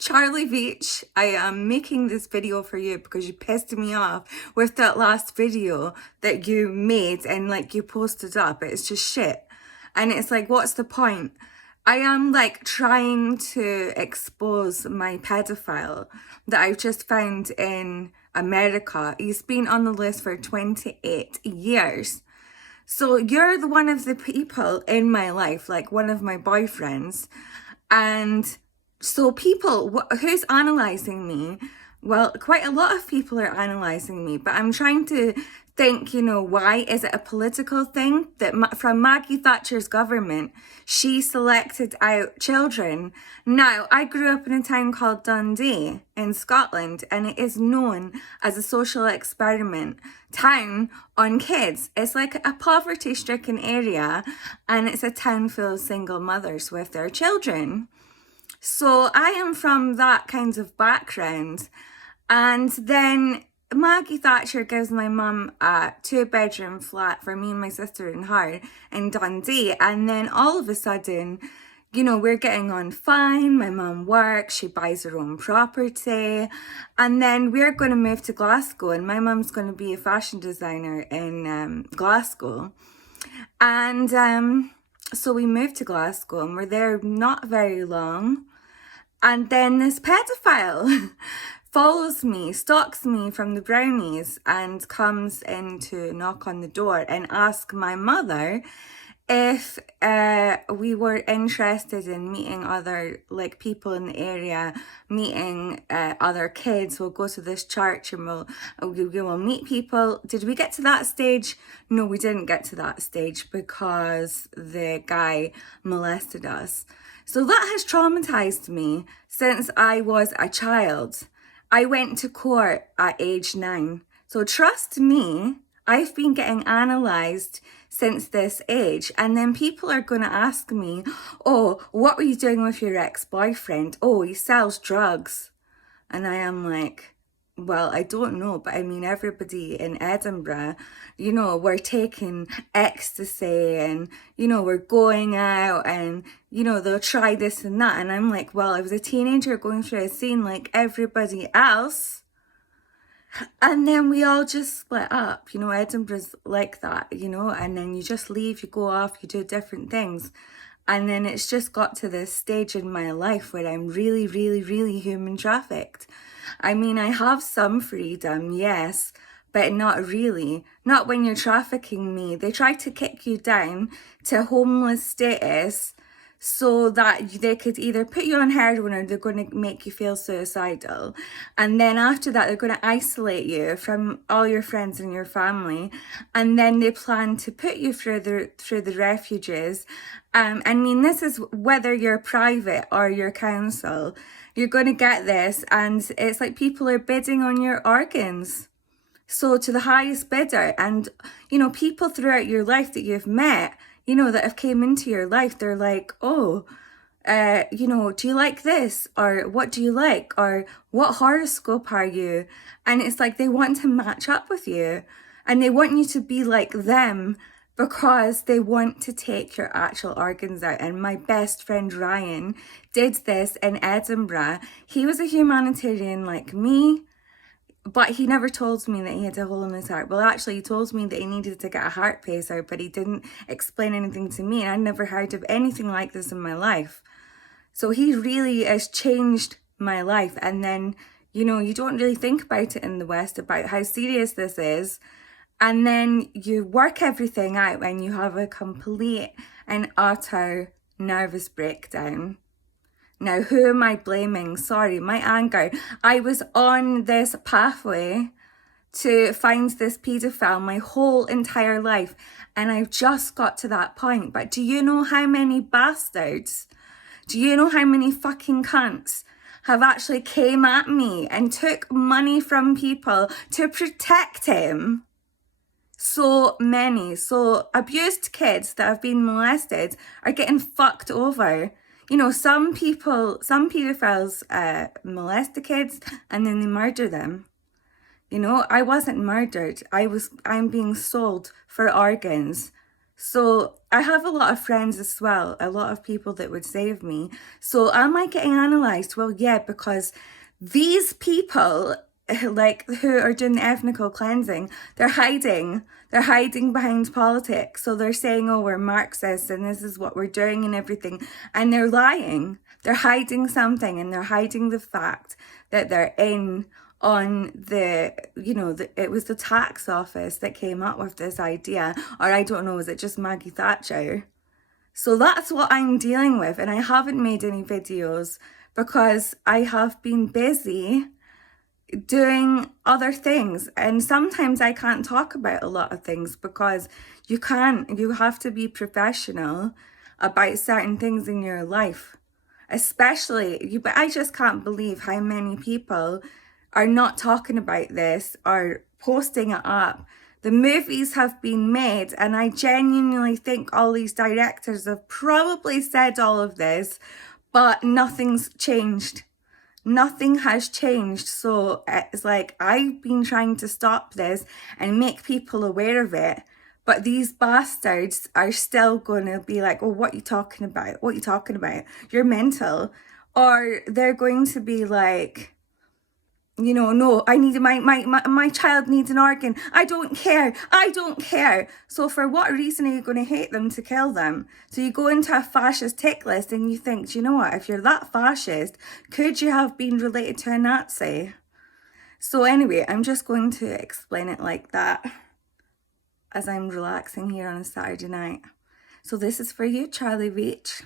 Charlie Vietch, I am making this video for you because you pissed me off with that last video that you made and like you posted up. It's just shit. And it's like, what's the point? I am like trying to expose my pedophile that I've just found in America. He's been on the list for 28 years. So you're the one of the people in my life, like one of my boyfriends. And so people, who's analysing me? Well, quite a lot of people are analysing me, but I'm trying to think, why? Is it a political thing that from Maggie Thatcher's government, she selected out children? Now, I grew up in a town called Dundee in Scotland, and it is known as a social experiment town on kids. It's like a poverty-stricken area, and it's a town full of single mothers with their children. So I am from that kind of background. And then Maggie Thatcher gives my mum a 2-bedroom flat for me and my sister and her in Dundee. And then all of a sudden, we're getting on fine. My mum works, she buys her own property. And then we're going to move to Glasgow, and my mum's going to be a fashion designer in Glasgow. And so we moved to Glasgow, and we're there not very long. And then this pedophile follows me, stalks me from the brownies, and comes in to knock on the door and ask my mother if we were interested in meeting other people in the area, meeting other kids. We'll go to this church and we will meet people. Did we get to that stage? No, we didn't get to that stage because the guy molested us. So that has traumatized me since I was a child. I went to court at age 9. So trust me, I've been getting analysed since this age. And then people are going to ask me, oh, what were you doing with your ex-boyfriend? Oh, he sells drugs. And I am like, well, I don't know, but I mean, everybody in Edinburgh, we're taking ecstasy and, we're going out and, they'll try this and that. And I'm like, well, I was a teenager going through a scene like everybody else. And then we all just split up, Edinburgh's like that, and then you just leave, you go off, you do different things. And then it's just got to this stage in my life where I'm really, really, really human trafficked. I mean, I have some freedom, yes, but not really. Not when you're trafficking me. They try to kick you down to homeless status so that they could either put you on heroin or they're going to make you feel suicidal. And then after that, they're going to isolate you from all your friends and your family. And then they plan to put you through the refuges. I mean, this is whether you're private or your council. You're going to get this, and it's like people are bidding on your organs. So to the highest bidder, and, people throughout your life that you've met, that have came into your life, they're like, oh, do you like this? Or what do you like? Or what horoscope are you? And it's like they want to match up with you, and they want you to be like them because they want to take your actual organs out. And my best friend Ryan did this in Edinburgh. He was a humanitarian like me, but he never told me that he had a hole in his heart. Well, actually, he told me that he needed to get a heart pacer, but he didn't explain anything to me. And I'd never heard of anything like this in my life. So he really has changed my life. And then, you don't really think about it in the West, about how serious this is. And then you work everything out and you have a complete and utter nervous breakdown. Now, who am I blaming? Sorry, my anger. I was on this pathway to find this paedophile my whole entire life, and I've just got to that point. But do you know how many bastards, do you know how many fucking cunts have actually came at me and took money from people to protect him? So many. So abused kids that have been molested are getting fucked over. Some pedophiles molest the kids and then they murder them. I wasn't murdered. I'm being sold for organs. So I have a lot of friends as well, a lot of people that would save me. So am I getting analysed? Well, yeah, because these people, like, who are doing the ethnical cleansing, they're hiding. They're hiding behind politics. So they're saying, oh, we're Marxists and this is what we're doing and everything. And they're lying. They're hiding something, and they're hiding the fact that they're in on the, it was the tax office that came up with this idea, or I don't know, was it just Maggie Thatcher? So that's what I'm dealing with, and I haven't made any videos because I have been busy doing other things, and sometimes I can't talk about a lot of things because you have to be professional about certain things in your life, especially but I just can't believe how many people are not talking about this or posting it up. The movies have been made, and I genuinely think all these directors have probably said all of this, but nothing's changed. Nothing has changed. So it's like, I've been trying to stop this and make people aware of it, but these bastards are still going to be like, oh, what are you talking about? What are you talking about? You're mental. Or they're going to be like, no, I need my child needs an organ. I don't care. I don't care. So for what reason are you going to hate them to kill them? So you go into a fascist tick list and you think, do you know what? If you're that fascist, could you have been related to a Nazi? So anyway, I'm just going to explain it like that as I'm relaxing here on a Saturday night. So this is for you, Charlie Vietch.